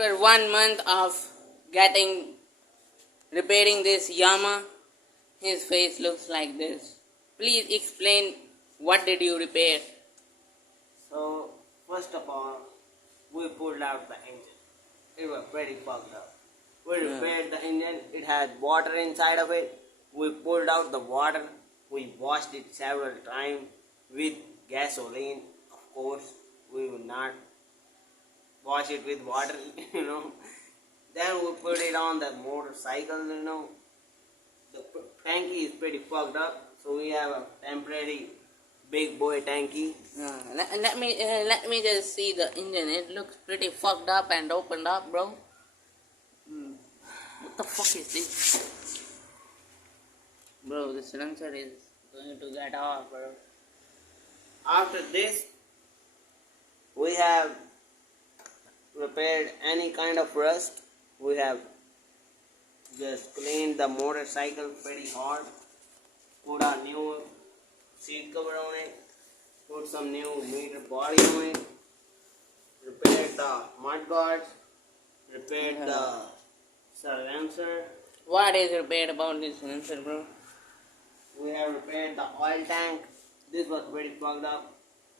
after 1 month of getting repairing this Yama, his face looks like this. Please explain what did you repair? So, first of all, we pulled out the engine. It was pretty fucked up. We repaired the engine. It had water inside of it. We pulled out the water. We washed it several times with gasoline. Of course, we would not wash it with water, Then we put it on the motorcycle, The tanky is pretty fucked up, so we have a temporary big boy tanky. Let me just see the engine. It looks pretty fucked up and opened up, bro. What the fuck is this? Bro, the silencer is going to get off, bro. After this, we have repaired any kind of rust. We have just cleaned the motorcycle pretty hard. Put a new seat cover on it. Put some new meter body on it. Repaired the mud guards. Repaired the silencer. What is repaired about this silencer, bro? We have repaired the oil tank. This was pretty fucked up.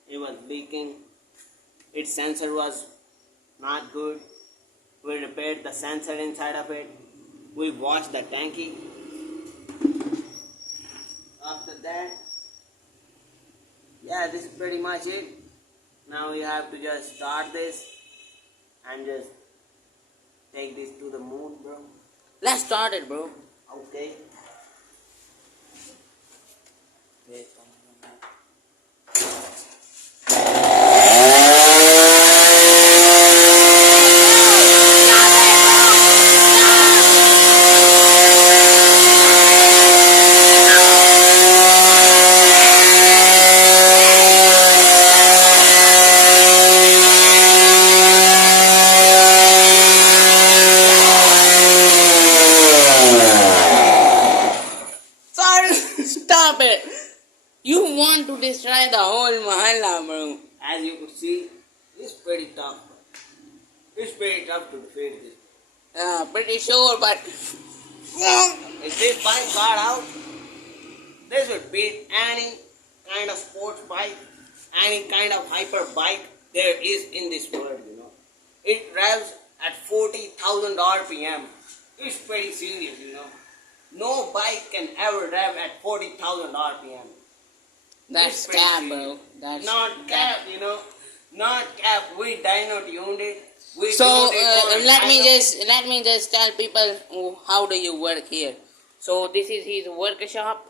It was leaking. Its sensor was not good. We repaired the sensor inside of it. We washed the tanky. After that, yeah, this is pretty much it. Now we have to just start this and just take this to the moon, bro. Let's start it, bro. Okay. Stop it! You want to destroy the whole mahalla, bro. As you could see, it's pretty tough. It's pretty tough to defeat this. Pretty sure, but If this bike got out, this would beat any kind of sports bike, any kind of hyper bike there is in this world, It revs at 40,000 RPM. It's pretty serious, No bike can ever rev at 40,000 RPM. that's cap, bro. That's not cap, Not cap. We dyno tuned it. So let me just tell people how do you work here. So this is his workshop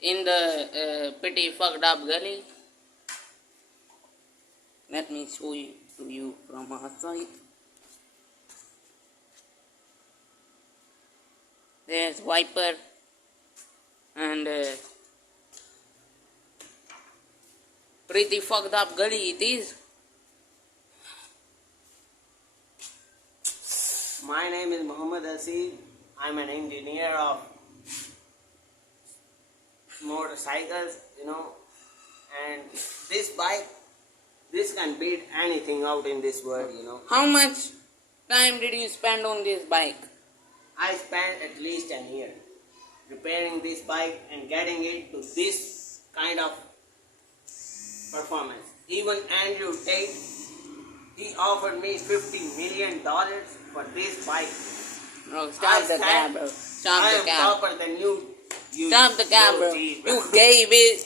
in the pretty fucked up gully. Let me show you to you from outside. There's wiper and pretty fucked up gully it is. My name is Muhammad Asif. I'm an engineer of motorcycles, and this bike, this can beat anything out in this world, How much time did you spend on this bike? I spent at least a year repairing this bike and getting it to this kind of performance. Even Andrew Tate, he offered me $50 million for this bike. Bro, stop the cab, bro. Stop I the am cab. tougher than you. Stop the cab, bro. OG, You gave it